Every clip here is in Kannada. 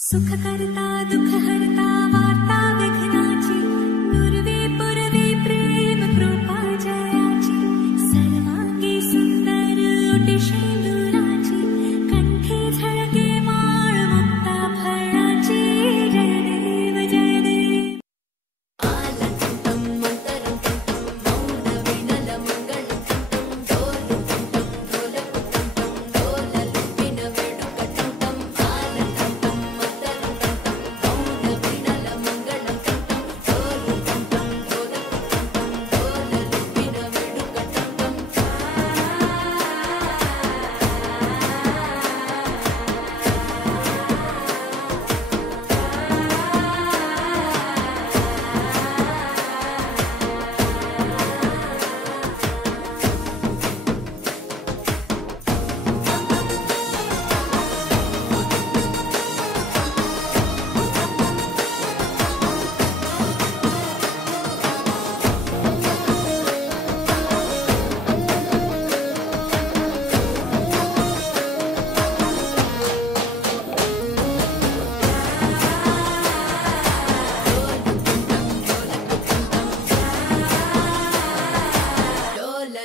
सुख करता दुख हरता वार्ता विघ्नाची नुरवे पुरवे प्रेम कृपा जयाची सर्वांगी सुंदर ओटी शेंदुराची कंठी झळके माळ मुक्ता फळाची जय देव जय देव आलंतम मंतरं मौन विनल मंगलं ढोलपुटं ढोलपुटं ढोललुपिन वेडुकटं आलंतम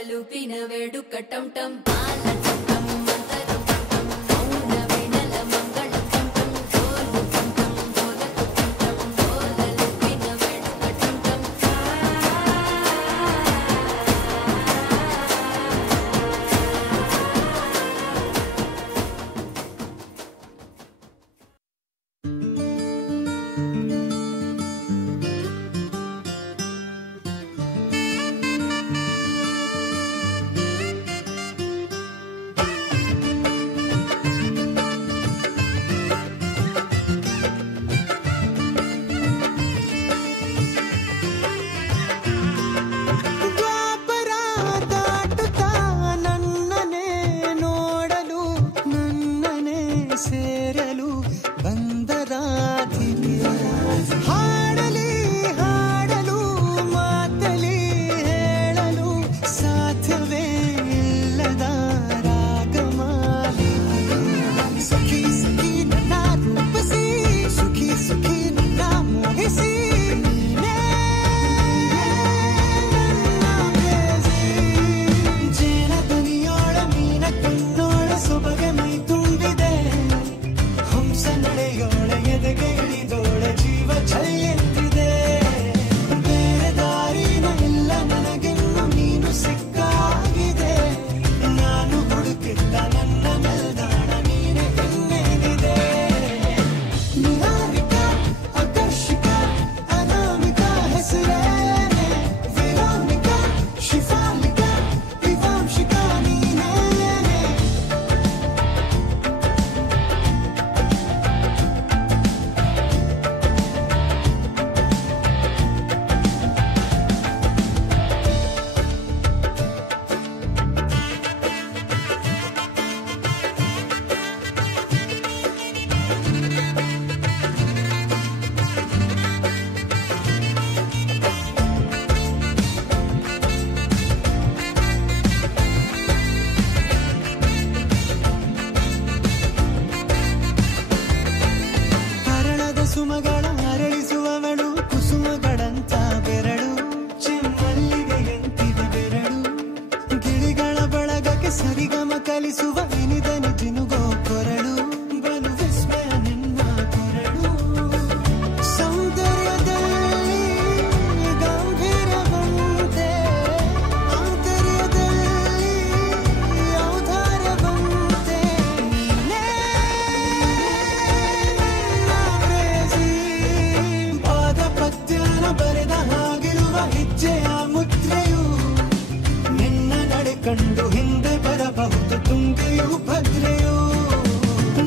लुपिन वेडुकटं टं आलंतम मंतरं मौन विनल मंगलं ढोलपुटं ढोलपुटं ढोललुपिन वेडुकटं ಸುಮಗಳ ಅರಳಿಸುವವಳು ಕುಸುಮಗಳಂತ ಬೆರಳು ಚೆಮ್ಮಲ್ಲಿಗೆಯಂತಿವೆ ಬೆರಳು ಗಿಳಿಗಳ ಬಳಗಕ್ಕೆ ಸರಿಗಮ ಕಲಿಸುವ ಇನಿದನಿ ಜಿನುಗೋ ಕೊರಳು ಬಲು ವಿಸ್ಮಯ ನಿನ್ನ ಕೊರಳು ಸೌಂದರ್ಯದಲ್ಲಿ ಗಂಭೀರವಂತೆ ಆಂತರ್ಯದಲ್ಲಿ ಔದಾರ್ಯವಂತೆ ಬರೆದ ಹಾಗಿರುವ ಹೆಜ್ಜೆಯ ಮುದ್ರೆಯು ನಿನ್ನ ನಡೆ ಕಂಡು ಹಿಂದೆ ಬರಬಹುದು ತುಂಗೆಯು ಭದ್ರೆಯು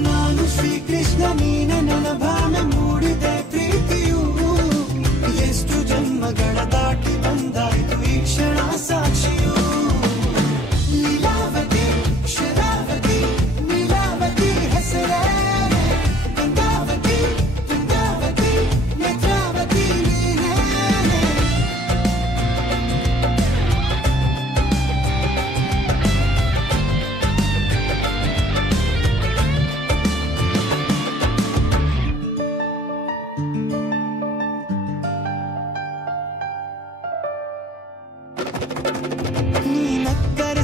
ನಾನು ಶ್ರೀಕೃಷ್ಣ ನೀನೆ ನನ್ನ ಭಾವನೆ ಮೂಡಿದೆ ಪ್ರೀತಿಯು ಎಷ್ಟು ಜನ್ಮಗಳ ದಾಟಿ ಬಂದಾಯ್ತು ಈ ಕ್ಷಣ ಸಾಕ್ಷಿಯು ಲೀಲಾವತಿ ಶರಾವತಿ ನೀಲಾವತಿ ಹೆಸರೇ ಗಂಗಾವತಿ ತುಂಗಾವತಿ ನೇತ್ರಾವತಿ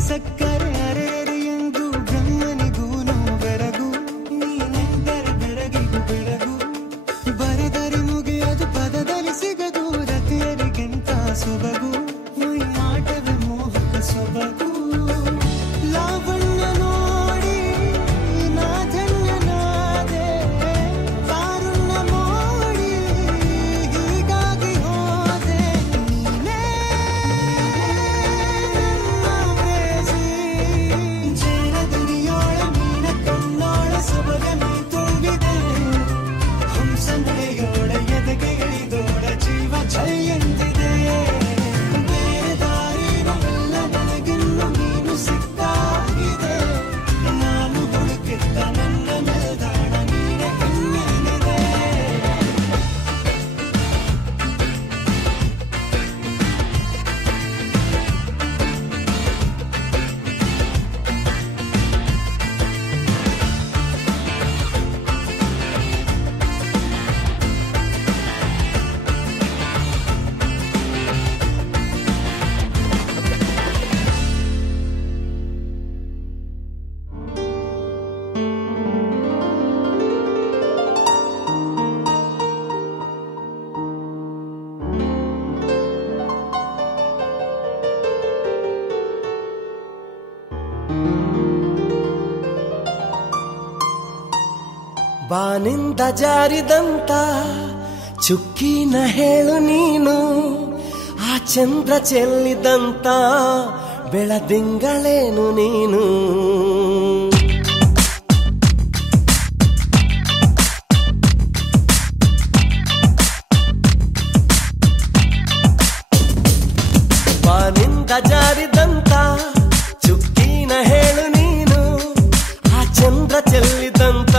ಸಕ್ಕರೆ ಅರೆರೆ ಎಂದು ಬ್ರಹ್ಮನಿಗೂನು ಬೆರಗು ನೀನೆಂದರೆ ಬೆರಗಿಗೂ ಬೆರಗು ಬರೆದರೆ ಮುಗಿಯದು ಪದದಲ್ಲಿ ಸಿಗದು ರತಿಯರಿಗಿಂತ ಸೊಬಗು ಆಟವೇ ಮೋಹಕ ಸೊಬಗು ಲಾವಣ್ಯ ನೋಡಿ ನಾ ಧನ್ಯನಾದೆ ಕಾರುಣ್ಯ ಮೋಡಿ ಹೀಗಾಗಿ ಹೋದೆ ನೀನೇ ನನ್ನ ಪ್ರೇಸಿ ಜೇನದುರಿಯೋಳ ಮೀನ ಕಣ್ಣೋಳ ಸೊಬಗ ಮೈ ತುಂಬಿದೆ ಹಂಸ ನಡೆಯೋಳ ಎದೆಗೆ ಇಳಿದೋಳ ಜೀವ ಛೈ ಎಂದಿದೆ ಬೇರೆ ದಾರಿನಲ್ಲ ನನಗಿನ್ನು ನೀನು ಸಿಕ್ಕಾಗಿದೆ ನಾನು ಹುಡುಕಿದ್ದ ನನ್ನ ನಿಲ್ದಾಣ ನೀನೆ ಇನ್ನೇನಿದೆ ಬಾನಿಂದ ಜಾರಿದಂತ ಚುಕ್ಕಿನ ಹೇಳು ನೀನು ಆ ಚಂದ್ರ ಚೆಲ್ಲಿದಂತ ಬೆಳದಿಂಗಳೇನು ನೀನು ಬಾನಿಂದ ಜಾರಿದಂತ ಚುಕ್ಕಿನ ಹೇಳು ನೀನು ಆ ಚಂದ್ರ ಚೆಲ್ಲಿದಂತ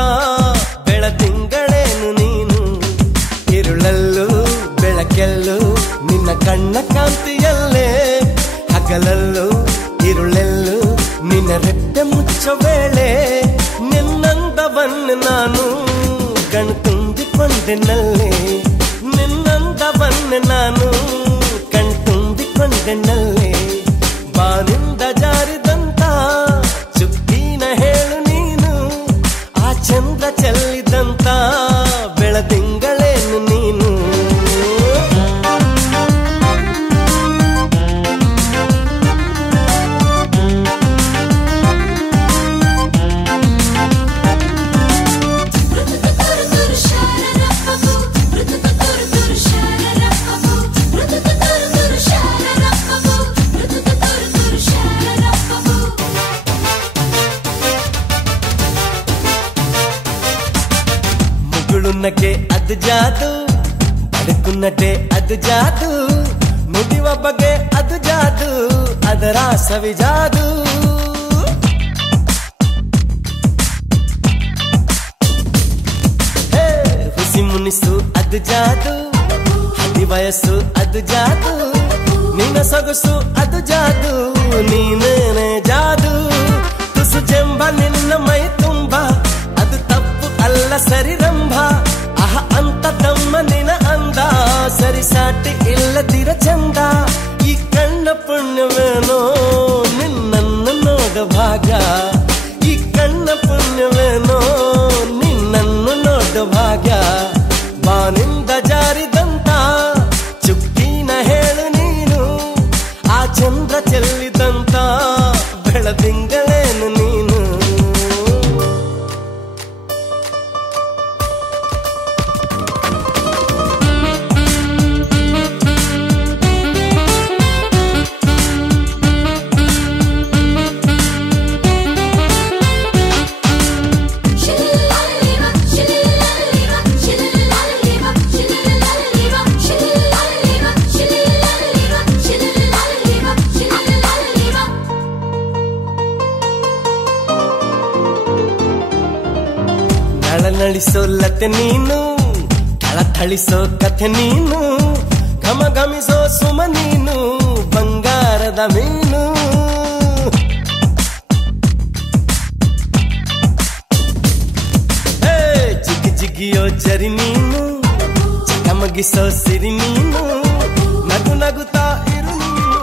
ಬೆಳದಿಂಗಳೇನು ನೀನು ഇരുಳಲ್ಲೂ ಬೆಳಕೆಲ್ಲೂ ನಿನ್ನ ಕಣ್ಣ ಕಾಂತಿಯಲ್ಲೇ ಹಗಲಲ್ಲೂ ഇരുಳೆಲ್ಲೂ ನಿನ್ನ ರೆಪ್ಪೆ ಮುಚ್ಚೋ ವೇಳೆ ನಿನ್ನಂದವನ್ನು ನಾನು ಕಣ್ತುಂಬಿಕೊಂಡೆನಲ್ಲೇ ನಿನ್ನಂದವನ್ನು ನಾನು ಕಣ್ತುಂಬಿಕೊಂಡೆನಲ್ಲೇ ಬಾನಿಂದ ಜಾರಿದಂತ ಚುಕ್ಕಿನ ಹೇಳು ನೀನು ಆ ಚಂದ್ರ ಚೆಲ್ಲಿದಂತ ಬೆಳದಿಂಗಳೇನು ನೀನು ಮುಗುಳುನ್ನಕ್ಕೆ ಅದು ಜಾದು ಬದುಕುನ್ನಟೆ ಅದು ಜಾದು ನುಡಿವ ಬಗೆ ಅದು ಜಾದು ಅದರ ಸವಿ ಜಾದು ಹುಸಿ ಮುನಿಸು ಅದು ಜಾದು ಹದಿ ವಯಸ್ಸು ಅದು ಜಾದು ನಿನ್ನ ಸೊಗಸು ಅದು ಜಾದು ನೀನೇನೆ ಜಾದು ತುಸು ಚೆಂಬ ನಿನ್ನ ಮೈ ತುಂಬ ಅದು ತಪ್ಪು ಅಲ್ಲ ಸರಿರಂಭ ಅಹ ಅಂತ ತಮ್ಮ ನಿನ ಅಂದ ಸರಿಸಾಟಿ ಇಲ್ಲದಿರ ಚಂದ ಈ ಕಣ್ಣ ಪುಣ್ಯವೇನೋ ನಿನ್ನನ್ನು ನೋಡ ಭಾಗ್ಯ ಈ ಕಣ್ಣ ಪುಣ್ಯವೇನೋ ನಿನ್ನನ್ನು ನೋಡ ಭಾಗ್ಯ ಬಾನಿಂದ ಜಾರಿದಂತ ಚುಕ್ಕಿನ ಹೇಳು ನೀನು ಆ ಚಂದ್ರ ಚೆಲ್ಲಿದಂತ ಬೆಳದಿಂಗಳೇನು ನೀನು ನಳಿಸೋ ಲತೆ ನೀನು ಥಳಿಸೋ ಕಥೆ ನೀನು ಘಮ ಘಮಿಸೋ ಸುಮ ನೀನು ಬಂಗಾರದ ಮೀನು ಜಿಗಿ ಜಿಗಿಯೋ ಜರಿ ನೀನು ಚಕಮಗಿಸೋ ಸಿರಿ ನೀನು ನಗು ನಗುತ್ತಾ ಇರು ನೀನು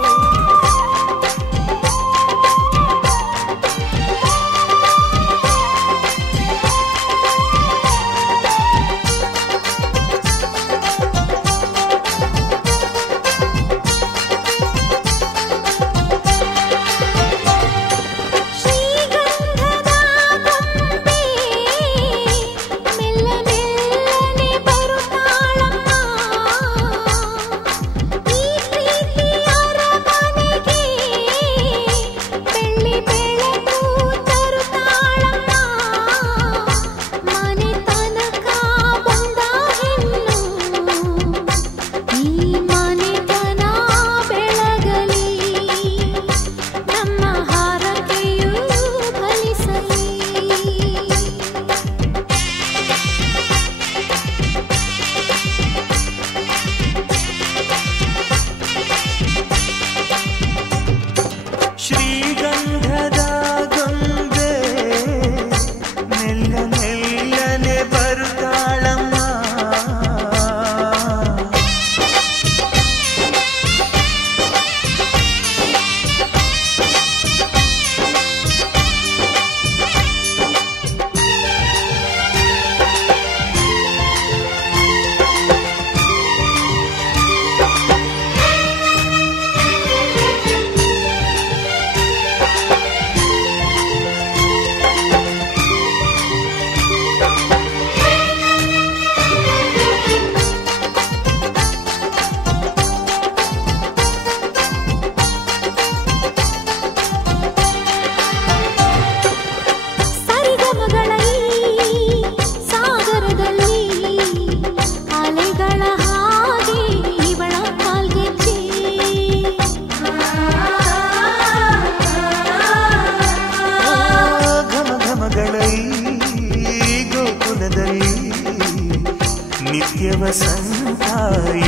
ನಿತ್ಯ ವಸಂತ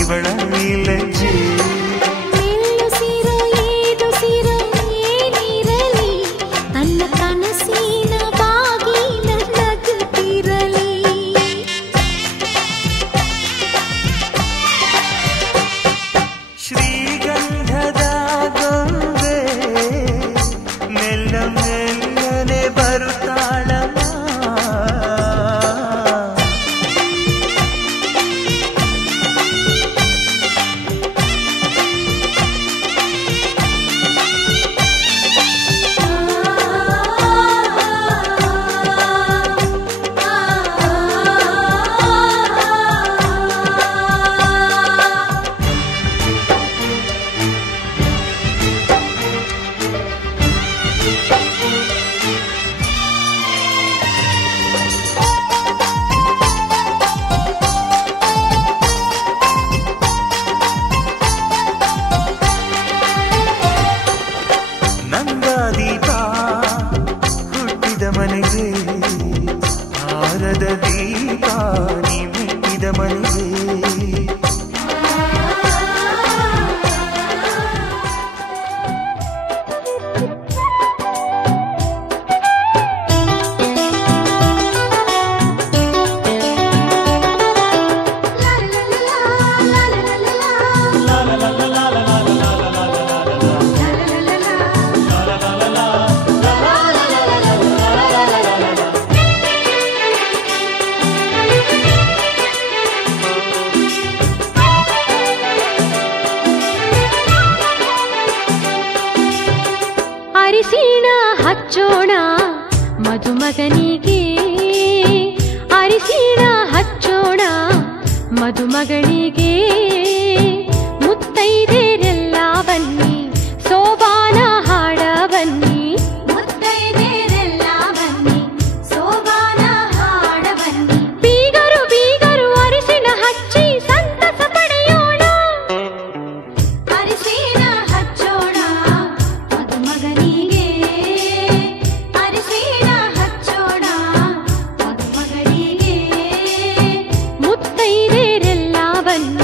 ಇವಳ ಲಜ್ಜೆ ಶ್ರೀಗಂಧದ ಗೊಂಬೆ ಮೆಲ್ಲ ಮೆಲ್ಲನೆ ಬರುತ್ತಾಳಮ್ಮ ನಂದಾದೀಪ ಹುಟ್ಟಿದ ಮನೆಗೆ ಹಾರದ ದೀಪ ನೀ ಮೆಟ್ಟಿದ ಮನೆಗೆ ಅರಿಶಿಣ ಹಚ್ಚೋಣ ಮದುಮಗನಿಗೆ ಅರಿಶಿಣ ಹಚ್ಚೋಣ ಮದುಮಗಳಿಗೆ ಮುತ್ತೈದೆರೆಲ್ಲ ಬನ್ನಿ ಸೋಬಾನ ಹಾಡ ಬನ್ನಿ ಮುತ್ತೈದೆರೆಲ್ಲ ಬನ್ನಿ ಸೋಬಾನ ಹಾಡ ಬನ್ನಿ ಬೀಗರು ಬೀಗರು ಅರಿಶಿಣ ಹಚ್ಚಿ ಸಂತಸ ಪಡೆಯೋಣ ಅರಿಶಿಣ ಹಚ್ಚೋಣ ಮದುಮಗನಿಗೆ ಅರಿಶಿಣ ಹಚ್ಚೋಣ ಮದುಮಗಳಿಗೆ ಮುತ್ತೈದೆರೆಲ್ಲ ಬನ್ನಿ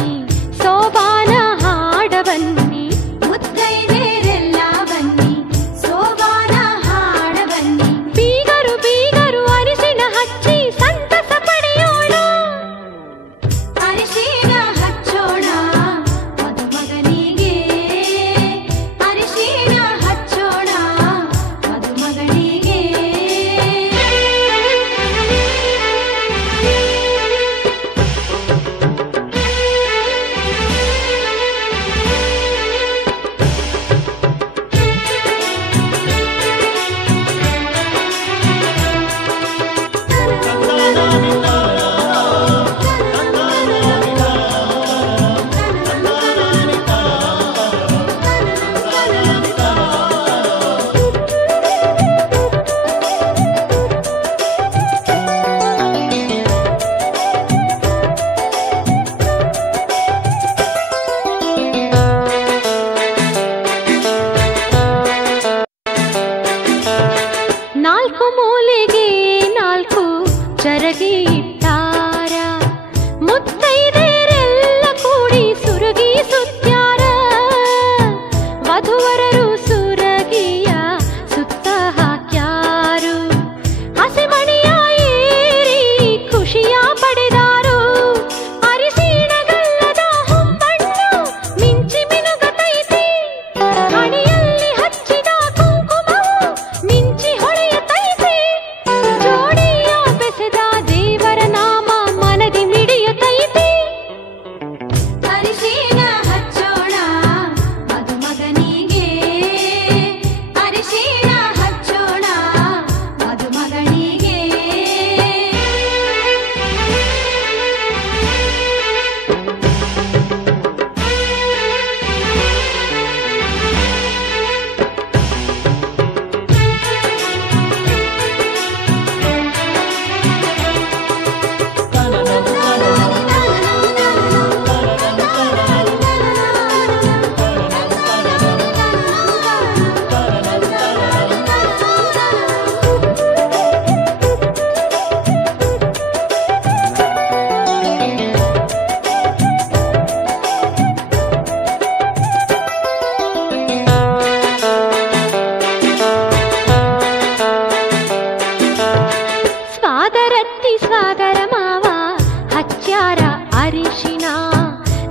ಅರಿಶಿನ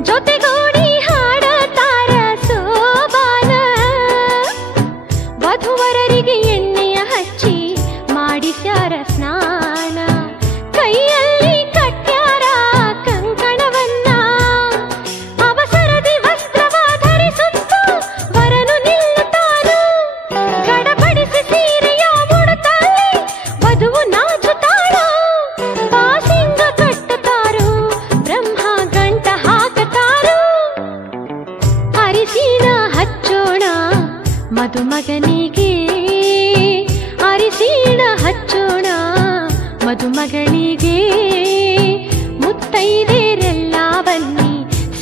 ಜೊತೆಗೂಡಿ ಹಾಡತಾರ ಸೋಬಾನ ವಧುವರರಿಗೆ ಎಣ್ಣೆಯ ಹಚ್ಚಿ ಮಾಡಿಸ್ಯಾರ ಸ್ನಾನ ಕೈಯಲ್ಲಿ ಕಟ್ಟ್ಯಾರ ಕಂಕಣವನ್ನ ಅವಸರದಿ ವಸ್ತ್ರವ ಧರಿಸುತ್ತ ವರನು ನಿಲ್ಲುತ್ತಾನು ಗಡಬಡಿಸಿ ಸೀರೆಯ ಮುಡುತ್ತಾಳೆ ವಧುವು ನಾಚುತ್ತಾಳು ಬಾಸಿಂಗ ಕಟ್ಟುತ್ತಾರು ಬ್ರಹ್ಮ ಗಂಟ ಹಾಕುತ್ತಾರು ಅರಿಶಿನ ಹಚ್ಚೋಣ ಮದುಮಗನಿಗೆ ಅರಿಶಿನ ಹಚ್ಚೋಣ ಮದುಮಗಳಿಗೆ ಮುತ್ತೈದೆರೆಲ್ಲ ಬನ್ನಿ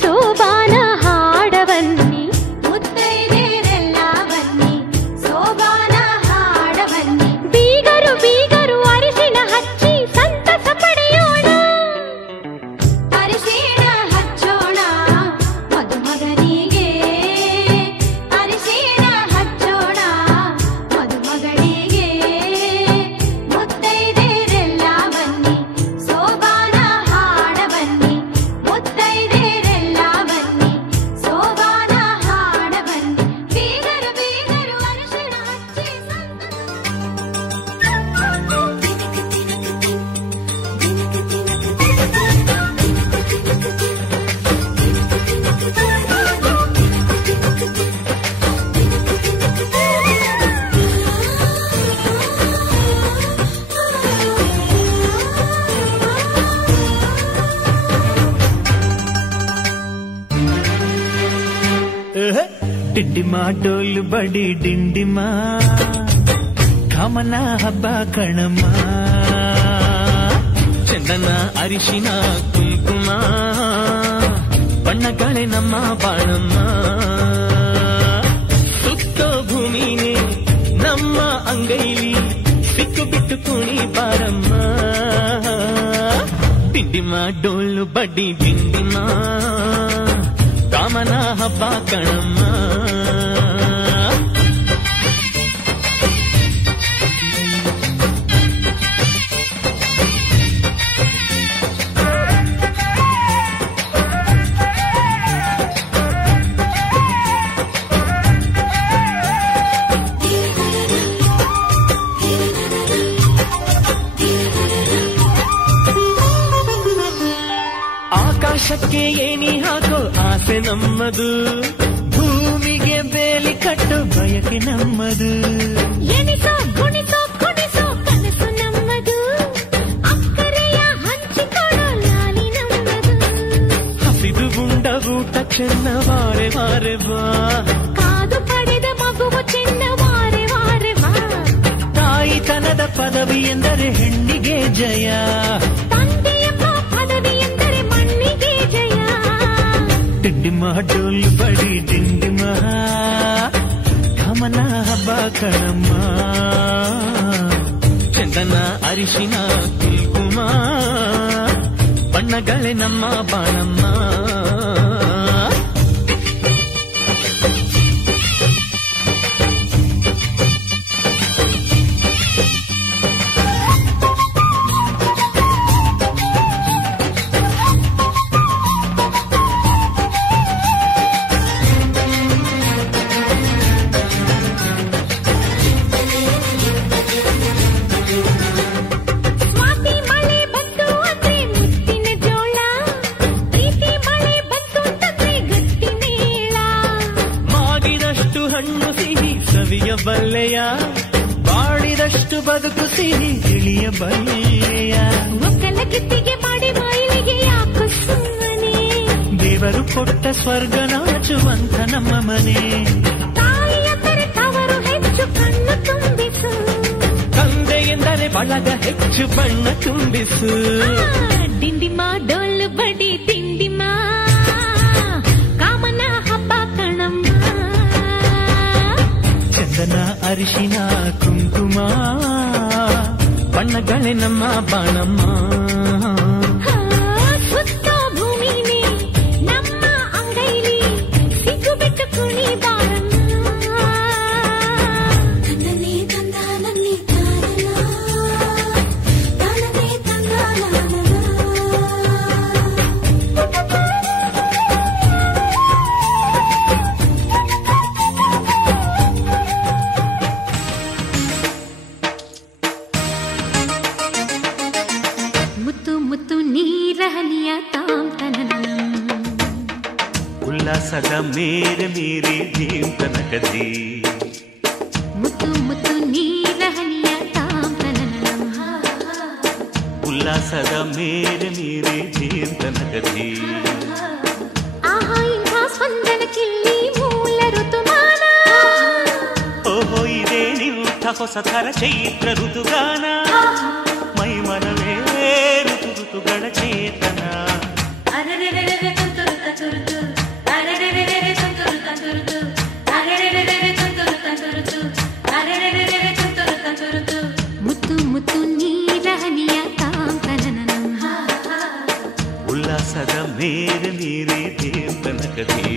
ಸೋಬಾನ ಹಾಡ ಬನ್ನಿ ಮುತ್ತೈದೆರೆಲ್ಲ ಬನ್ನಿ ಸೋಬಾನ ಹಾಡ ಬನ್ನಿ ಬೀಗರು ಬೀಗರು ಅರಿಶಿನ ಹಚ್ಚಿ ಸಂತಸ ಪಡೆಯೋಣ ಅರಿಶಿನ ಹಚ್ಚೋಣ ಮದುಮಗನಿಗೆ ಅರಿಶಿನ ಹಚ್ಚೋಣ ಮದುಮಗಳಿಗೆ ಮುತ್ತೈದೆರೆಲ್ಲ ಬನ್ನಿ ಸೋಬಾನ ಹಾಡ ಬನ್ನಿ ಮುತ್ತೈದೆರೆಲ್ಲ ಬನ್ನಿ ಸೋಬಾನ ಹಾಡ ಬನ್ನಿ ಬೀಗರು ಬೀಗರು ಅರಿಶಿನ ಹಚ್ಚಿ ಡಿಂಡಿಮ ಡೋಲು ಬಡಿ ಡಿಂಡಿಮ ಕಾಮನ ಹಬ್ಬ ಕಣಮ್ಮ ಚಂದನ ಅರಿಶಿನ ಕುಂಕುಮ ಬಣ್ಣಗಳೇ ನಮ್ಮ ಬಾಳಮ್ಮ ಸುತ್ತೋ ಭೂಮಿನೇ ನಮ್ಮ ಅಂಗೈಲಿ ಸಿಕ್ಕು ಬಿಟ್ಟು ಕುಣಿ ಬಾರಮ್ಮ ಡಿಂಡಿಮ ಡೋಲು ಬಡಿ ಡಿಂಡಿಮ ಕಾಮನ ಹಬ್ಬ ಕಣಮ್ಮ ಆಕಾಶಕ್ಕೆ ಏನಿ ಹಾಕೋ ಆಸೆ ನಮ್ಮದು ಭೂಮಿಗೆ ಬೇಲಿ ಕಟ್ಟೋ ಬಯಕೆ ನಮ್ಮದು ಎಣಿಸೋ ಗುಣಿಸೋ ಕುಣಿಸೋ ಕನಸು ನಮ್ಮದು ಅಕ್ಕರೆಯ ಹಂಚಿಕೊಡೋ ಲಾಲಿ ನಮ್ಮದು ಹಸಿದು ಗುಂಡ ಊಟ ಚೆನ್ನ ವಾರೆ ವಾರೆ ಬಾ ಕಾದು ಪಡೆದ ಮಗುವು ಚೆನ್ನ ವಾರೆ ವಾರೆ ಬಾ ತಾಯಿತನದ ಪದವಿ ಎಂದರೆ ಹೆಣ್ಣಿಗೆ ಜಯ ತಂದೆಯಪ್ಪ ಪದವಿ ಎಂದರೆ ಮಣ್ಣಿಗೆ ಜಯ ಡಿಂಡಿಮ ಡೋಲು ಬಡಿ ಡಿಂಡಿಮ ಕಾಮನ ಹಬ್ಬ ಕಣಮ್ಮ ಚಂದನ ಅರಿಶಿನ ಕುಂಕುಮ ಬಣ್ಣಗಳೇ ನಮ್ಮ ಬಾಣಮ್ಮ ಸ್ವಾತಿ ಮಳೆ ಬಂತು ಅಂದ್ರೆ ಮುತ್ತಿನ ಜೋಳ ಪ್ರೀತಿ ಮಳೆ ಬಂತು ಅಂತಂದ್ರೆ ಗಟ್ಟಿ ಮೇಳ ಮಾಗಿದಷ್ಟು ಹಣ್ಣು ಸಿಹಿ ಸವಿಯ ಬಲ್ಲೆಯ ಬಾಡಿದಷ್ಟು ಬದುಕು ಸಿಹಿ ತಿಳಿಯ ಬಲ್ಲೆಯ ಒಕ್ಕಲ ಕಿತ್ತಿಗೆ ಮಾಡಿ ಮೈಲಿಗೆ ಯಾಕೋ ಸುಮ್ಮನೆ ದೇವರು ಕೊಟ್ಟ ಸ್ವರ್ಗ ನಾಚುವಂತ ನಮ್ಮ ಮನೆ ತಾಯಿ ಅಂದರೆ ತವರು ಹೆಚ್ಚು ಕಣ್ಣು ತುಂಬಿಸು ತಂದೆ ಎಂದರೆ ಬಳಗ ಹೆಚ್ಚು ಬಣ್ಣ ತುಂಬಿಸು ಡಿಂಡಿಮ ಡೋಲು ಬಡಿ ದಿಂಡಿಮ ಕಾಮನ ಹಬ್ಬ ಕಣಮ್ಮ ಚಂದನ ಅರಿಶಿನ ಕುಂಕುಮ ಬಣ್ಣಗಳೇ ನಮ್ಮ ಬಾಣಮ್ಮ ಸುತ್ತ ಭೂಮಿನೇ ನಮ್ಮ ಅಂಗೈಲಿ ಸಿಕ್ಕು ಬಿಟ್ಟು ಕುಣಿ ಬಾರಮ್ಮ ತಂದನೇ ತಂದಾನನ್ನೇ ತಾನನ ತಾಂ ತನನಂ. ಉಲ್ಲಾಸದ ಮೇರೆ ಮೀರಿ ಧೀಂ ತನಕಧೀ ಮುತ್ತು ಮುತ್ತು ನೀರ ಹನಿಯ ತಾಂ ತನನಂ. ಉಲ್ಲಾಸದ ಮೇರೆ ಮೀರಿ ಧೀಂ ತನಕಧೀ. ಆಹಾ ಇಂಥ ಸ್ಪಂದನಕ್ಕಿಲ್ಲಿ ಮೂಲ ಋತುಮಾನ. ಓಹೋ ಇದೇ ನಿಂಥ ಹೊಸ ಥರ ಚೈತ್ರ ಋತುಗಾನ. ಮೈ ಮನವೇ ಋತು ಋತುಗಳ ಚೇತನ. ಮುತ್ತು ಮುತ್ತು ನೀರ ಹನಿಯ ತಾಂ ತನನಂ. ಉಲ್ಲಾಸದ ಮೇರೆ ಮೀರಿ ಧೀಂ ತನಕಧೀ.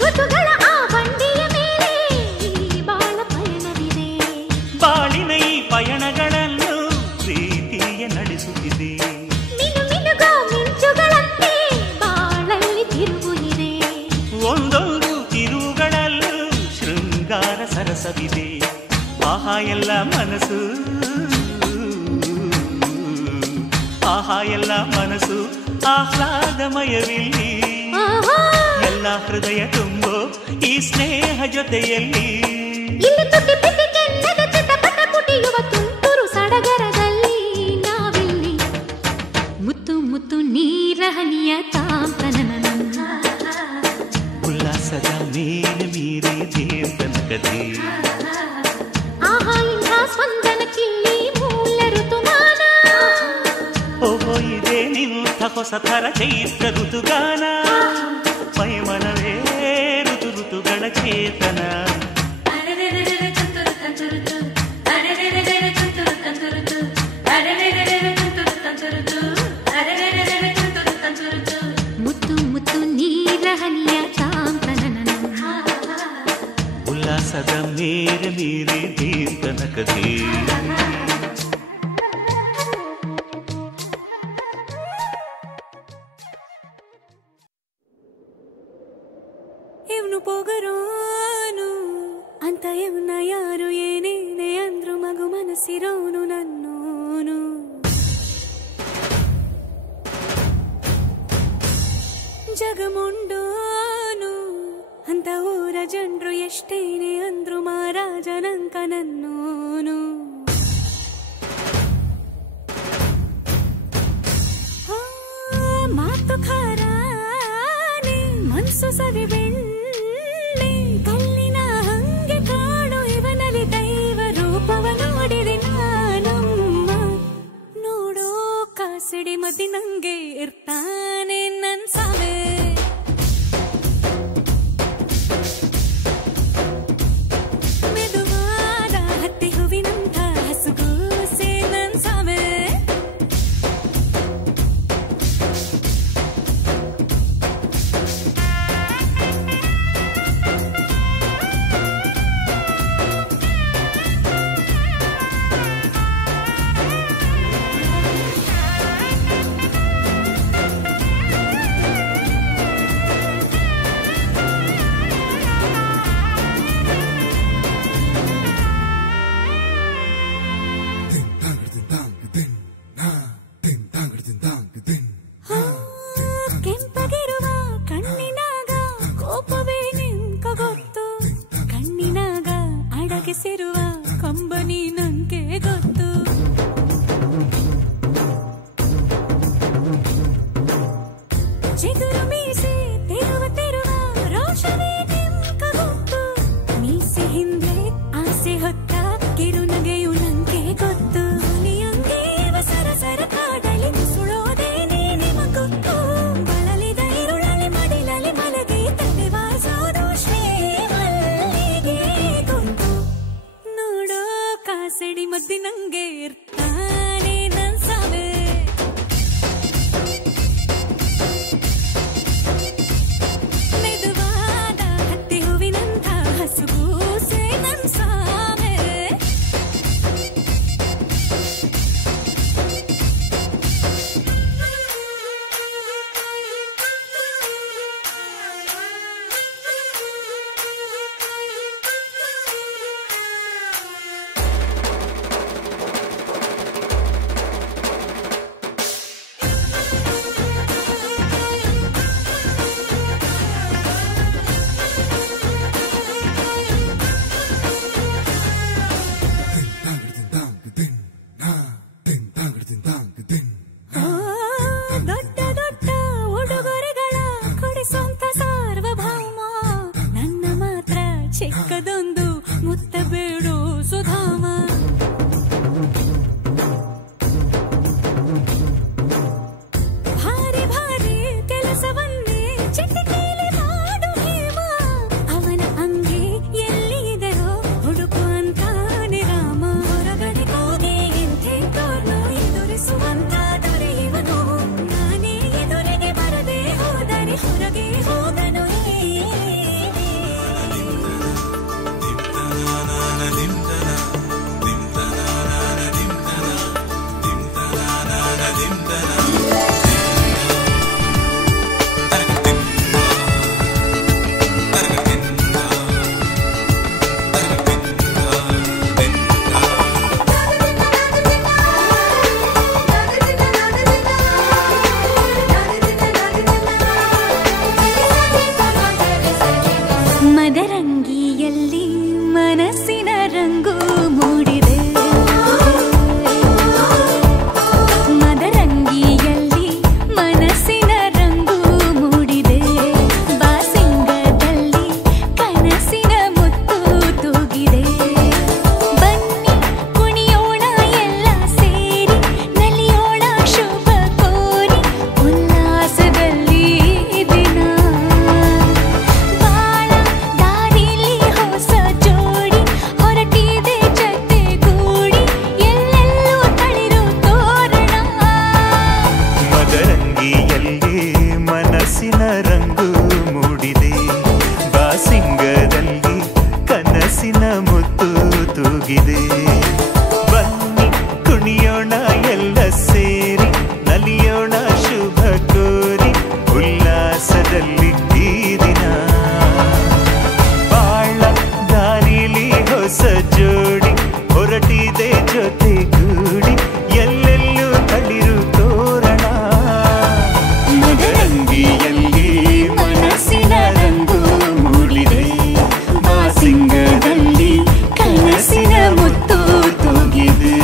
ಋತುಗಳ ಆ ಬಂಡಿಯ ಮೇಲೆ ಈ ಬಾಳ ಪಯಣವಿದೆ. ಬಾಳಿನ ಈ ಪಯಣಗಳನ್ನು ಪ್ರೀತಿಯ ನಡೆಸುತ್ತಿದೆ. ಮಿನು ಮಿನುಗೋ ಮಿಂಚುಗಳಂತೆ ಬಾಳಲ್ಲಿ ತಿರುವು ಇದೆ. ಒಂದೊಂದು ತಿರುವುಗಳಲ್ಲೂ ಶೃಂಗಾರ ಸರಸವಿದೆ. ಆಹಾ ಎಲ್ಲ ಮನಸ್ಸು, ಆಹಾ ಎಲ್ಲ ಮನಸ್ಸು ಆಹ್ಲಾದಮಯವಿಲ್ಲಿ. ಆಹಾ ಎಲ್ಲ ಹೃದಯ ತುಂಬೋ ಈ ಸ್ನೇಹ ಜೊತೆಯಲ್ಲಿ. ಇಲ್ಲಿ ತುಟಿ ಪಿಟಿ ಕೆನ್ನದ ಚಿಟಪಟ ಪುಟಿಯುವ ತುಂತುರು ಸಡಗರದಲ್ಲಿ ನಾವಿಲ್ಲಿ. ಮುತ್ತು ಮುತ್ತು ನೀರ ಹನಿಯ ತಾಂ ತನನಂ. ಉಲ್ಲಾಸದ ಮೇಲೆ ಮೀರಿ ಧೀಂ ತನಕಧೀ. ಆಹಾ ಇಂಥ ಸ್ಪಂದನಕ್ಕಿಲ್ಲಿ ಮೂಲ ಋತುಮಾನ. ಓಹೋ ಇದೇ ನಿಂಥ ಹೊಸ ಥರ ಚೈತ್ರ ಋತುಗಾನ. ಮೈ ಮನವೇ ಋತು ಋತುಗಳ ಚೇತನ. ಮುತ್ತು ಮುತ್ತು ನೀರ ಹನಿಯ ತಾಂ ತನನಂ. ಉಲ್ಲಾಸದ ಮೇರೆ ಮೀರಿ ಧೀಂ ತನಕಧೀ. ಇವ್ನು ಪೊಗರೋನು ಅಂತ ಇವ್ನ ಯಾರು ಏನೇನೆ ಅಂದ್ರು ಮಗು ಮನಸ್ಸಿರೋನು ನನ್ನೋನು. ಜಗಮುಂಡೋನು ಅಂತ ಊರ ಜನರು ಎಷ್ಟೇನೆ ಅಂದ್ರು ಮಹಾರಾಜನಂಕ ನನ್ನೋನು. ಮಾತು ಖಾರಾನೆ ಮನ್ಸು ಸವಿ ಬೆಣ್ಣೆ ಕಲ್ಲಿನ ಹಂಗೆ ಕಾಣು ಇವನಲ್ಲಿ ದೈವ ರೂಪವ ನೋಡಿದೆ ನಾನಮ್ಮ. ನೋಡೋ ಕಾಸಿಡಿ ಮದಿ ನಂಗೆ ಇರ್ತಾನೆ ನನ್ ಸಾವೆ. ಮೆದುವಾದ ಹತ್ತಿ ಹೂವಿನಂಥ ಹಸುಗೂಸೆ ನನ್ ಸಾವೆ. ಕೆಂಪಗಿರುವ ಕಣ್ಣಿನಾಗ ಕೋಪವೇ ನಿಂಕ ಗೊತ್ತು. ಕಣ್ಣಿನಾಗ ಅಡಗಿಸಿರುವ ಕಂಬನಿ ನಂಗೆ ಗೊತ್ತು. ಚಿಗುರು ಮೀಸೆ ತಿರುವ ರೋಷವೇ ನಿಂಕ ಗೊತ್ತು. ಮೀಸೆ ಹಿಂದೆ ಆಸೆ ಹೊತ್ತ ಕಿರುನಗೆಯು ನಂಗೆ ಗೊತ್ತು. ನೀಯಂಗೆ ಸರ ಸರ ಕಾಡಲಿ ಸುಳೋದೇ ನಿಮ ಗೊತ್ತು. ಬಳಲಿದ ಇರುಳಲಿ ಮಡಿಲಲಿ ಮಲಗಿ ತಲೆ ವಾಸೋದು ಶ್ರೀಮಲ್ಲಿಗೆ ಗೊತ್ತು. ನೋಡೋ ಕಾಸಡಿ ಮದ್ದಿ ನಂಗೆ ಇರ್ತಾನೆ ನನ್ ಸಾವೆ. ಮದರಂಗಿಯಲ್ಲಿ ಮನಸ್ಸಿನ ರಂಗು ಮೂಡಿದೆ ಮದರಂಗಿಯಲ್ಲಿ ಮನಸ್ಸಿನ ರಂಗು ಮೂಡಿದೆ ಬಾಸಿಂಗದಲ್ಲಿ ಕನಸಿನ ಮುತ್ತು ತೂಗಿದೆ ಬನ್ನಿ ಕುಣಿಯೋಣ ಎಲ್ಲ ಸೇರಿ ನಲಿಯೋಣ ಶುಭ ಕೋರಿ ಉಲ್ಲಾಸದಲ್ಲಿ ದಿನ ಬಾಳ ದಾರಿಲಿ ಹೊಸ ಜೋಡಿ ಹೊರಟಿದೆ ಜೊತೆಗೂಡಿ ಎಲ್ಲೆಲ್ಲೂ ತಳಿರು ತೋರಣ ಮದರಂಗಿಯಲ್ಲಿ ಮನಸ್ಸಿನ ರಂಗು ಮೂಡಿದೆ ಬಾಸಿಂಗದಲ್ಲಿ ಕನಸಿನ ಮುತ್ತು ತೂಗಿದೆ ಬನ್ನಿ ಕುಣಿಯೋಣ ಎಲ್ಲ ಸೇರಿ ನಲಿಯೋಣ ಶುಭ ಕೋರಿ ಉಲ್ಲಾಸದಲ್ಲಿ ಈ ದಿನ ಬಾಳ ದಾರಿಲಿ ಹೊಸ ಜೋಡಿ ಹೊರಟಿದೆ ಜೊತೆಗೂಡಿ ಎಲ್ಲೆಲ್ಲೂ ತಳಿರು ತೋರಣ ಮದರಂಗಿಯಲ್ಲಿ ಮನಸ್ಸಿನ ರಂಗು ಮೂಡಿದೆ ಬಾಸಿಂಗದಲ್ಲಿ ಕನಸಿನ ಮುತ್ತು ತೂಗಿದೆ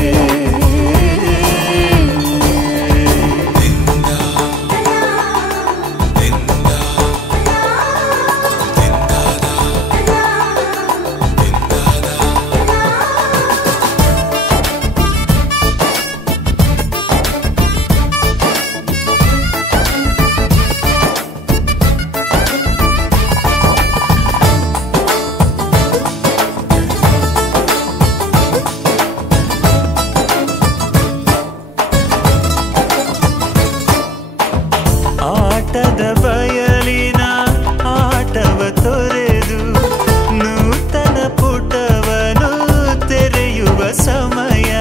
ಆಟದ ಬಯಲಿನ ಆಟವ ತೊರೆದು ನೂತನ ಪುಟವನು ತೆರೆಯುವ ಸಮಯ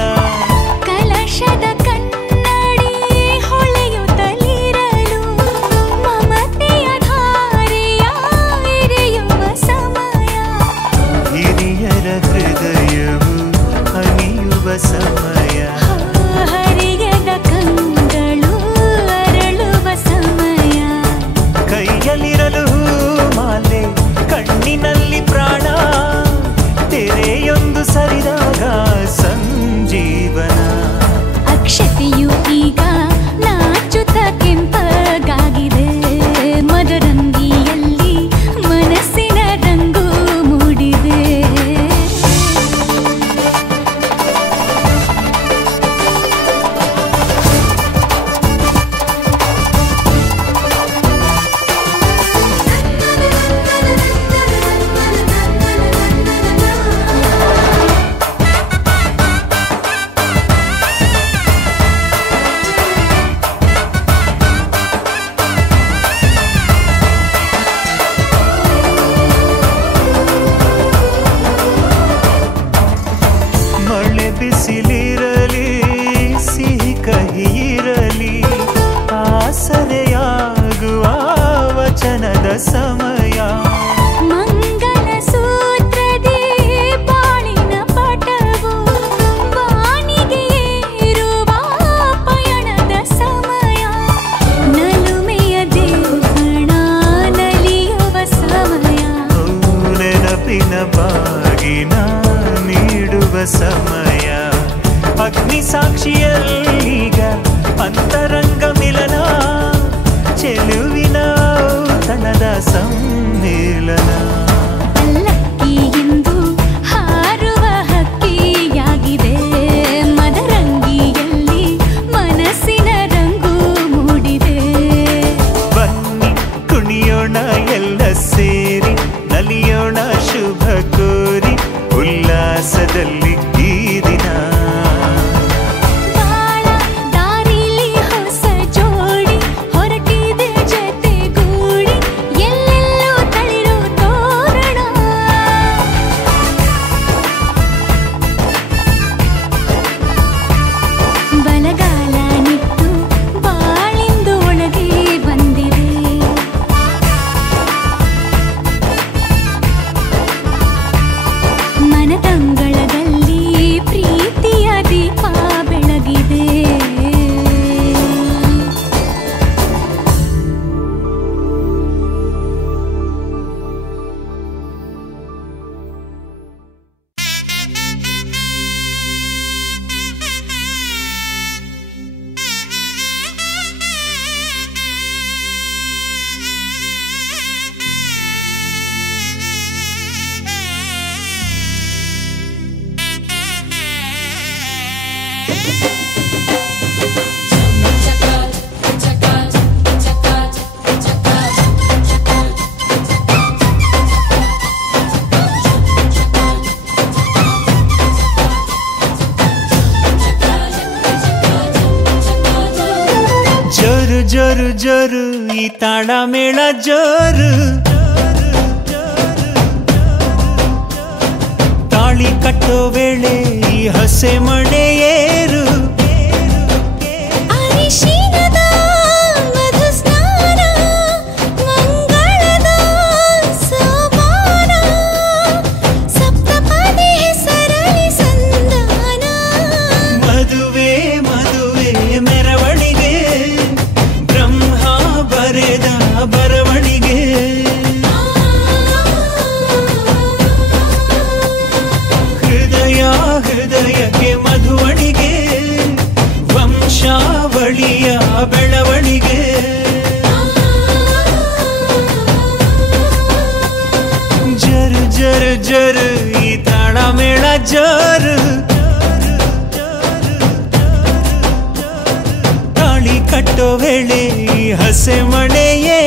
ಕಲಶದ ಕನ್ನಡಿ ಹೊಳೆಯುತ್ತಲಿರಲು ಮಮತೆಯ ಧಾರೆಯ ಎರೆಯುವ ಸಮಯ ಹಿರಿಯರ ಹೃದಯವು ಹನಿಯುವ ಸಮಯ ಹರಿಯದ ಕಂಗಳು ಅರಳುವ ಸಮಯ ಕೈಯಲ್ಲಿರಲು ಮಾಲೆ ಕಣ್ಣಿನಲ್ಲಿ ಪ್ರಾಣ ತೆರೆಯೊಂದು ಸರಿದಾಗ ಸಂಜೀವನ ಅಕ್ಷತೆಯು ಈಗ ನಾಚುತ್ತ ಕೆಂಪಗಾಗಿದೆ ಮದರಂಗಿಯಲ್ಲಿ ಮನಸ್ಸಿನ ರಂಗು ಮೂಡಿದೆ ಮಳೆ ಬಿಸಿಲಿರಲಿ ಸಿಹಿ ಕಹಿ ಇರಲಿ ಆಸರೆಯಾಗುವ ವಚನದ ಸಮಯ ಮಂಗಲ ಸೂತ್ರದಿ ಬಾಳಿನ ಪಟವು ಬಾನಿಗೆ ಏರುವ ಪಯಣದ ಸಮಯ ನಲುಮೆಯ ದೇವಣ ನಲಿಯುವ ಸಮಯ ನೆನಪಿನ ಬಾಗಿನ ನೀಡುವ ಸಮಯ ಅಗ್ನಿ ಸಾಕ್ಷಿಯಲ್ಲೀಗ ಅಂತರಂಗ ಮಿಲನ ಚೆಲುವಿನ ತನದ ಸಮ್ಮಿಲನ ಪಲ್ಲಕ್ಕಿಯೆಂದು ಹಾರುವ ಹಕ್ಕಿಯಾಗಿದೆ ಮದರಂಗಿಯಲ್ಲಿ ಮನಸ್ಸಿನ ರಂಗು ಮೂಡಿದೆ ಬನ್ನಿ ಕುಣಿಯೋಣ ಎಲ್ಲ ಸೇರಿ ನಲಿಯೋಣ ಶುಭ ಕೋರಿ ಉಲ್ಲಾಸದಲ್ಲಿ ಈ ದಿನ ಬಾಳ ದಾರಿಲಿ ಹೊಸ ಜೋಡಿ ಹೊರಟಿದೆ ಜೊತೆಗೂಡಿ ಎಲ್ಲೆಲ್ಲೂ ಜೋರು ಜೋರು ಜೋರು ಈ ತಾಳ ಮೇಳ ಜೋರು, ತಾಳಿ ಕಟ್ಟೋ ವೇಳೆ ಈ ಹಸೆ ಮಣೆ ಏರು, ಅರಿಶಿನದ ಮಧು ಸ್ನಾನ ಮಂಗಳದ ಸೋಪಾನ, ಸಪ್ತಪದಿ ಹೆಸರಲಿ ಸಂಧಾನ, ಮದುವೆ ಮದುವೆ ಮೆರವಣಿಗೆ ಬ್ರಹ್ಮ ಬರೆದ ಬರವಣಿಗೆ, ಹೃದಯ ಹೃದಯಕ್ಕೆ ಮಧುವಣಿಗೆ ವಂಶಾವಳಿಯ ಬೆಳವಣಿಗೆ. ಜರು ಜರು ಜರು ಈ ತಾಳ ಮೇಳ ಜರು, ತಾಳಿ ಕಟ್ಟೋ ವೇಳೆ ಈ ಹಸೆ ಮಣೆಯೇ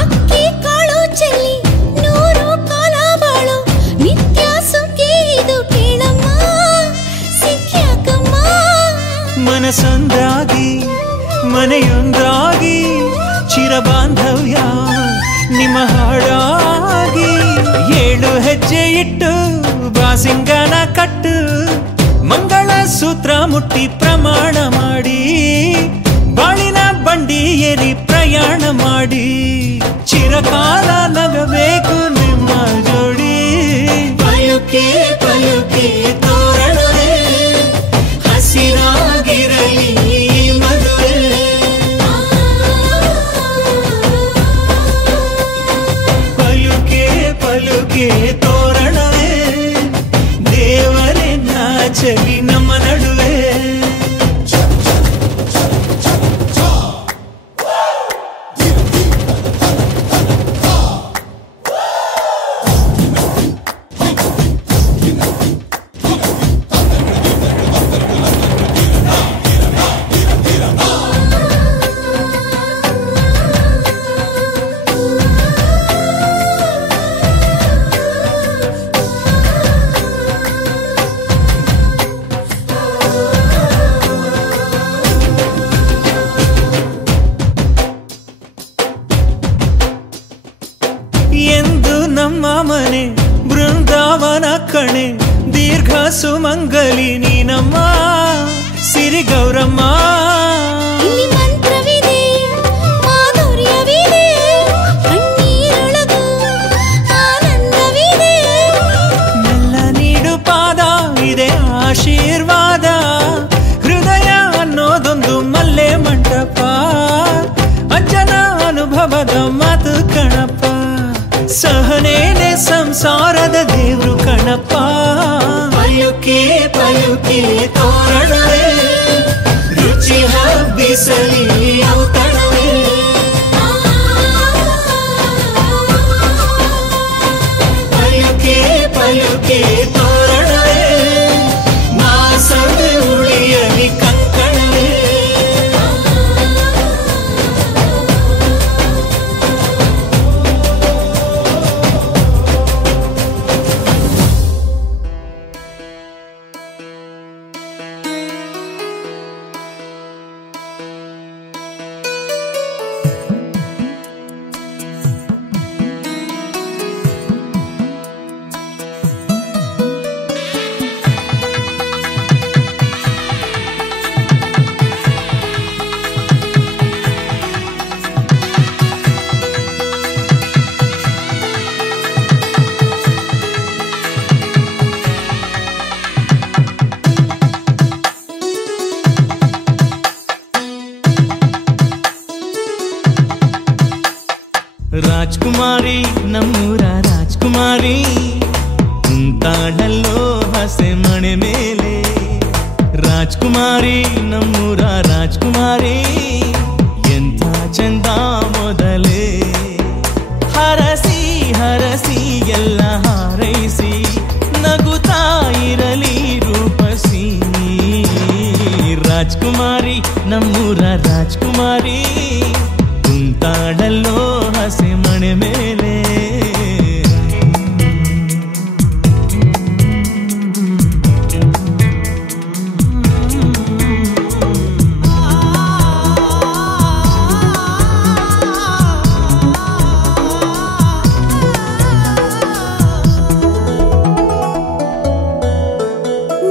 ಅಕ್ಕಿ ಕಾಳು ಚೆಲ್ಲಿ ನೂರು ಕಾಲ ಬಾಳು, ನಿತ್ಯ ಸುಖಿ ಇದು ಕೇಳಮ್ಮ ಸಿಕ್ಕ್ಯಾಕಮ್ಮ. ಮನಸೊಂದಾಗಿ ಮನೆಯೊಂದಾಗಿ ಚಿರಬಾಂಧವ್ಯ ನಿಮ್ಮ ಹಾಡಾಗಿ, ಏಳು ಹೆಜ್ಜೆ ಇಟ್ಟು ಬಾಸಿಂಗನ ಕಟ್ಟು, ಮಂಗಳ ಸೂತ್ರ ಮುಟ್ಟಿ ಪ್ರಮಾಣ ಮಾಡಿ, ಬಾಳಿನ ಬಂಡಿ ಏರಿ ಪ್ರಯಾಣ ಮಾಡಿ, ಚಿರಕಾಲ ನಗಬೇಕು ನಿಮ್ಮ ಜೋಡಿ. ಪಲುಕೆ ಪಲುಕೆ ತೋರಣವೇ ಹಸಿರಾಗಿರಲಿ ಮದುವೆ, ಪಲುಕೆ ಪಲುಕೆ ತೋರಣವೇ ದೇವರೇ ನಾಚಲಿ ನಮ್ಮ ನಡುವೆ. ಎಂದು ನಮ್ಮ ಮನೆ ಬೃಂದಾವನ ಕಣೆ, ದೀರ್ಘ ಸುಮಂಗಲಿ ನೀನಮ್ಮ ಸಿರಿ ಗೌರಮ್ಮ. ಇಲ್ಲಿ ಮಂತ್ರವಿದೆ ಮಾಧುರ್ಯವಿದೆ, ಕಣ್ಣೀರೊಳಗೂ ಆನಂದವಿದೆ, ಮೆಲ್ಲ ನೀಡು ಪಾದ ಇದೆ ಆಶೀರ್ವಾದ, ಹೃದಯ ಅನ್ನೋದೊಂದು ಮಲ್ಲೆ ಮಂಟಪ, ಅಜ್ಜನ ಅನುಭವದ ಮಾತು ಕಣಪ್ಪ, ಸಹನೇನೆ ಸಂಸಾರದ ದೇವ್ರು ಕಣಪ್ಪ. ಪಲುಕೆ ಪಲುಕೆ ತೋರಣವೇ ರುಚಿ ಹಬ್ಬಿಸಲಿ ಔತಣವೇ, ಪಲುಕೆ ಪಲುಕೆ ತೋರಣವೇ ಮಾಸವೇ ಉಳಿಯಲಿ ಕಂಕಣವೇ. ರಾಜ್ಕುಮಾರಿ ನಮ್ಮೂರ ರಾಜ್ಕುಮಾರಿ, ಕುಂತಾಳಲ್ಲೋ ಹಸೆ ಮಣೆ ಮೇಲೆ ರಾಜ್ಕುಮಾರಿ ನಮ್ಮೂರ ರಾಜ್ಕುಮಾರಿ ಎಂಥ ಚಂದ ಮೊದಲೇ ಹರಸಿ ಹರಸಿ ಎಲ್ಲ ಹಾರೈಸಿ ನಗುತ್ತಾ ಇರಲಿ ರೂಪಸಿ ರಾಜ್ಕುಮಾರಿ ನಮ್ಮೂರ ರಾಜ್ಕುಮಾರಿ ಕುಂತಾಳಲ್ಲೋ ಹಸೆ ಮಣೆ ಮೇಲೆ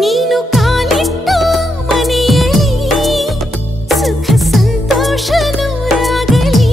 ನೀನು ಕಾಲಿಟ್ಟ ಮನೆಯಲ್ಲಿ ಸುಖ ಸಂತೋಷ ನೂರಾಗಲಿ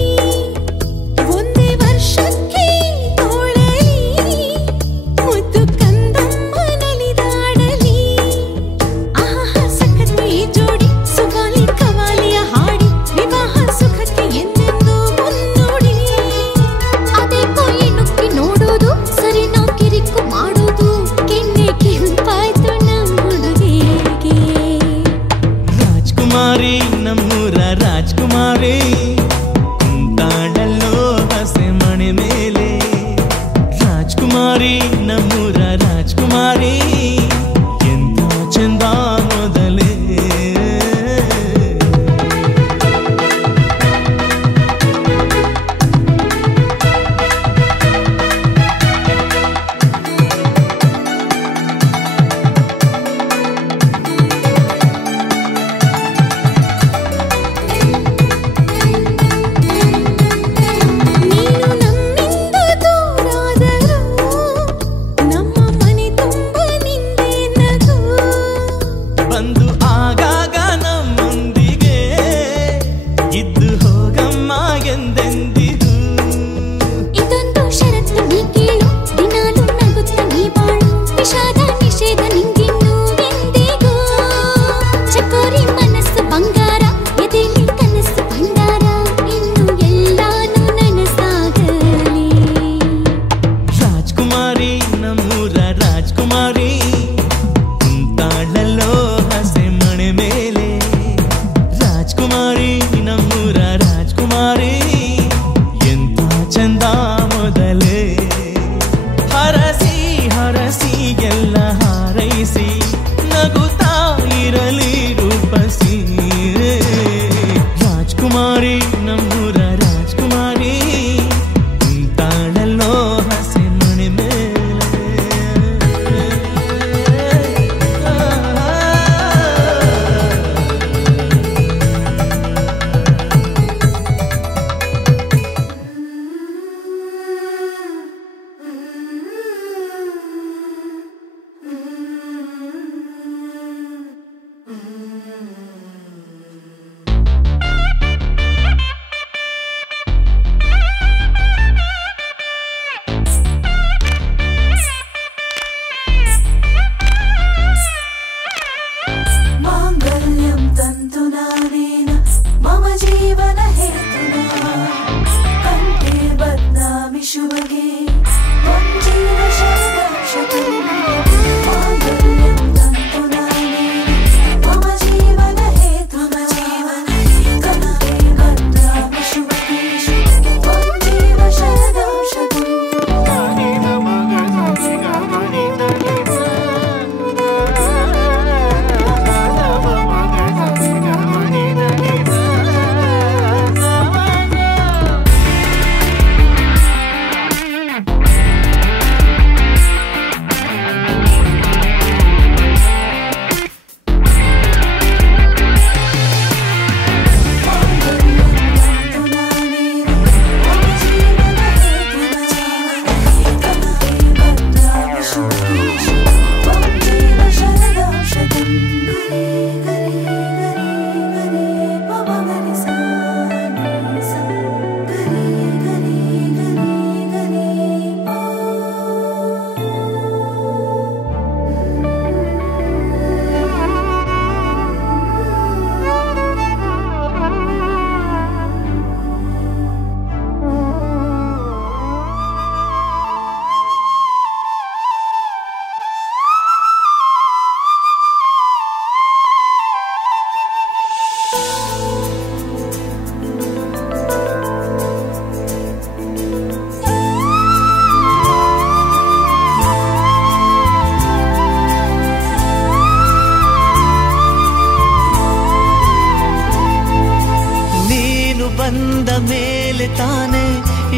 ಮೇಲೆ ತಾನೆ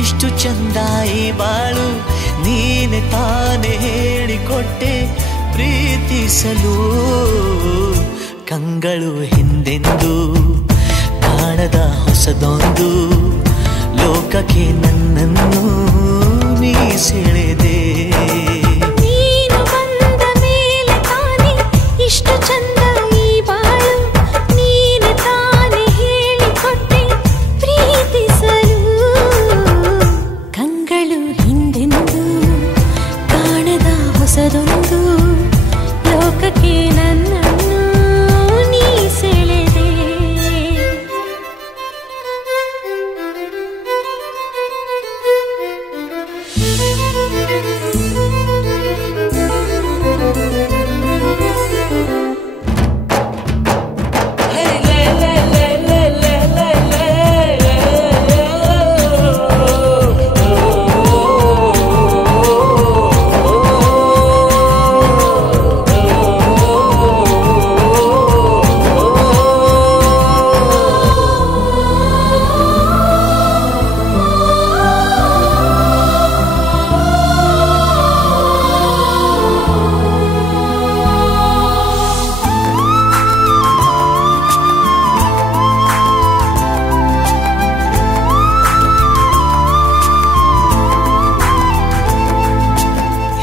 ಇಷ್ಟು ಚಂದ ಈ ಬಾಳು, ನೀನೆ ತಾನೆ ಹೇಳಿಕೊಟ್ಟೆ ಪ್ರೀತಿಸಲು. ಕಂಗಳು ಹಿಂದೆಂದು ಕಾಣದ ಹೊಸದೊಂದು ಲೋಕಕ್ಕೆ ನನ್ನನ್ನು ನೀ ಸೆಳೆದೆ. ನೀನು ಬಂದ ಮೇಲೆ ತಾನೆ ಇಷ್ಟು ಚಂದ ಈ ಬಾಳು, ನೀನೆ ತಾನೆ ಹೇಳಿಕೊಟ್ಟೆ ಪ್ರೀತಿಸಲು. ಕಂಗಳು ಹಿಂದೆಂದು ಕಾಣದ ಹೊಸದೊಂದು ಲೋಕಕ್ಕೆ ನನ್ನನ್ನು ನೀ ಸೆಳೆದೆ.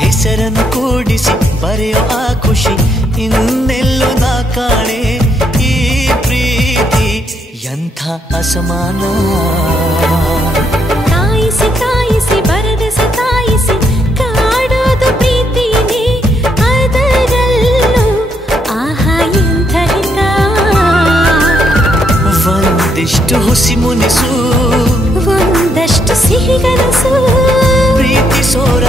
ಹೆಸರನ್ನು ಕೂಡಿಸಿ ಬರೆಯೋ ಆ ಖುಷಿ ಇನ್ನೆಲ್ಲೋ ನಾ ಕಾಣೆ. ಈ ಪ್ರೀತಿ ಎಂಥ ಅಸಮಾನ. ಕಾಯಿಸಿ ಕಾಯಿಸಿ ಬರದ ಸತಾಯಿಸಿ ಕಾಡೋದು ಪ್ರೀತಿನೇ, ಅದರಲ್ಲೂ ಆಹಾ ಎಂಥ ಹಿತ. ಒಂದಿಷ್ಟು ಹುಸಿ ಮುನಿಸು, ಒಂದಷ್ಟು ಸಿಹಿಗನಸು, ಪ್ರೀತಿಸೋರ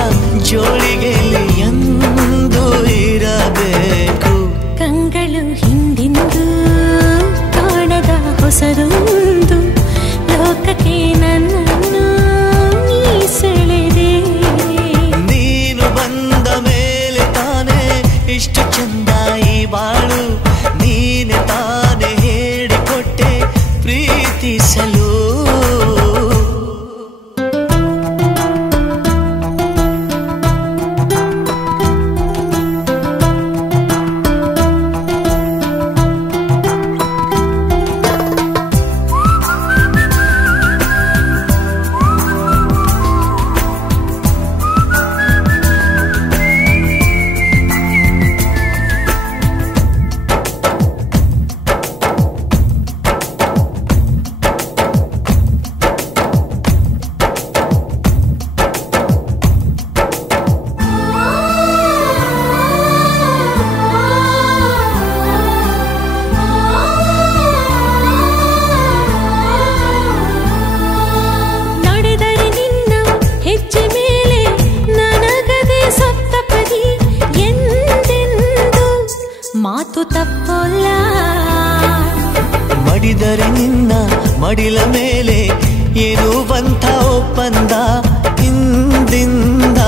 ಜೋಳಿಗೆಯಲ್ಲಿ ಎಂದು ಇರಬೇಕು. ಕಂಗಳು ಹಿಂದಿಂದು ಕಾಣದ ಹೊಸದೊಂದು ಲೋಕಕ್ಕೆ ನನ್ನನ್ನು ನೀ ಸೆಳೆದೆ. ನೀನು ಬಂದ ಮೇಲೆ ತಾನೆ ಇಷ್ಟು ಚಂದ ಈ ಬಾಳು, ನೀನೆ ತಾನೆ ಹೇಳಿಕೊಟ್ಟೆ ಪ್ರೀತಿಸಲು. ಮಡಿದರೆ ನಿನ್ನ ಮಡಿಲ ಮೇಲೆ ಇರುವಂಥ ಒಪ್ಪಂದ, ಹಿಂದಿಂದ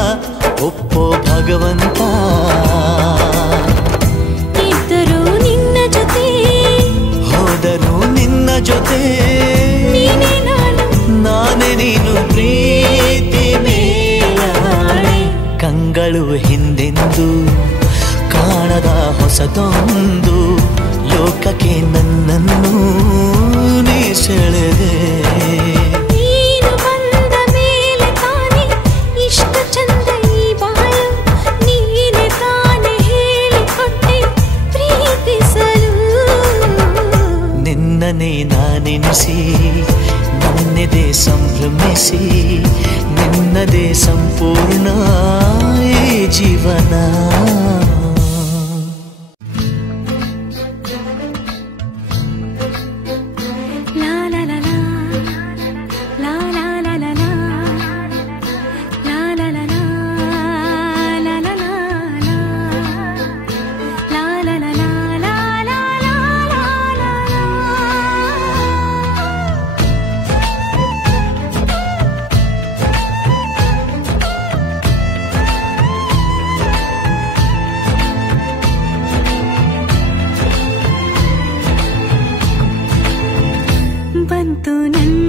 ಒಪ್ಪೋ ಭಗವಂತ. ಇದ್ದರೂ ನಿನ್ನ ಜೊತೆ, ಹೋದರೂ ನಿನ್ನ ಜೊತೆ, ನೀನೇ ನಾನು, ನಾನೇ ನೀನು ಪ್ರೀತಿ ಮೇಲಾಣೆ. ಕಂಗಳು ಹಿಂದೆಂದು ಕಾಣದ ಹೊಸದೊಂದು ಲೋಕಕ್ಕೆ ನನ್ನನ್ನು ನೀ ಸೆಳೆದೆ. ನೀನು ಬಂದ ಮೇಲೆ ತಾನೆ ಇಷ್ಟು ಚಂದ ಈ ಬಾಳು, ನೀನೆ ತಾನೆ ಹೇಳಿಕೊಟ್ಟೆ ಪ್ರೀತಿಸಲು. ನಿನ್ನನೇ ನಾನೆನಿಸಿ ನನ್ನೆದೆ ಸಂಭ್ರಮಿಸಿ, ನಿನ್ನದೇ ಸಂಪೂರ್ಣ ಈ ಜೀವನ. ಬಂತು ನನ್ನ